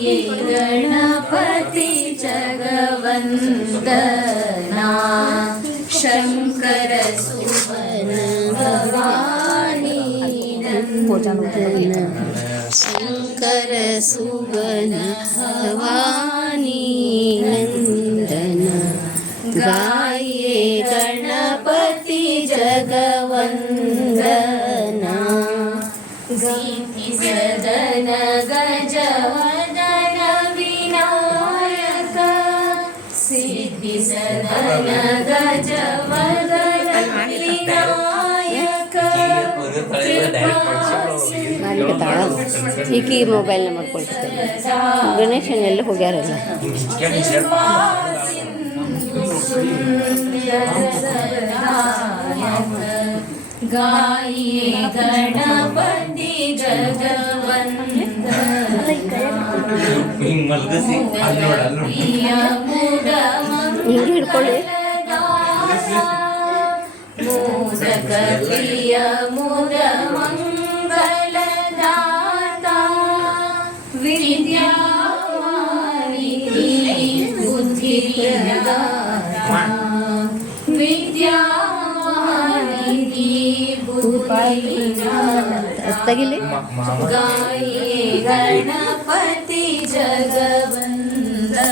ये गणपति जगवन्दना शङ्कर सुवन भवानी शङ्कर सुवन भवानी नन्दन। गाये गणपति जगवन्दना। सदन गजवदन ನಾಲ್ಕು ತಾಳ ಈಕಿ ಮೊಬೈಲ್ನ ಮಾಡ್ಕೊಳ್ತಾರೆ ಗಣೇಶನ್ ಎಲ್ಲ ಹೋಗ್ಯಾರಲ್ಲ ಗಾಯಿ ಗಣಪತಿ ಜಯ നിങ്ങൾക്ക് ಹಿಂಗೆ ಹಿಡ್ಕೊಳ್ಳಿ ಮೂದಕರಿಯ ಮುದ ಮಂಗಲದಾತ ವಿದ್ಯಾವಾನಿಧಿ बुद्धिप्रदाता ತೆಗಿಲಿ गाये गणपति जगवन्दना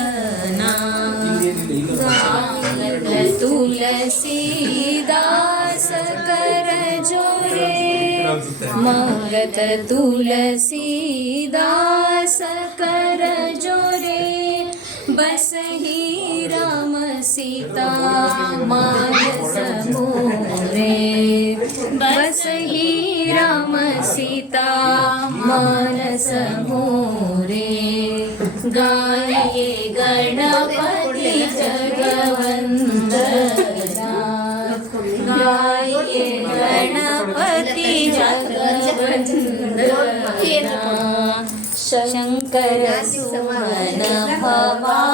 तुलसीदास कर जोरे मंगत तुलसीदास कर जोरे बस ही राम सीता मानस मोरे बस ही राम सीता मानस मोरे। गाये गणपति जगवन्दना गाये गणपति जगवन्दना शंकर सुमन भवा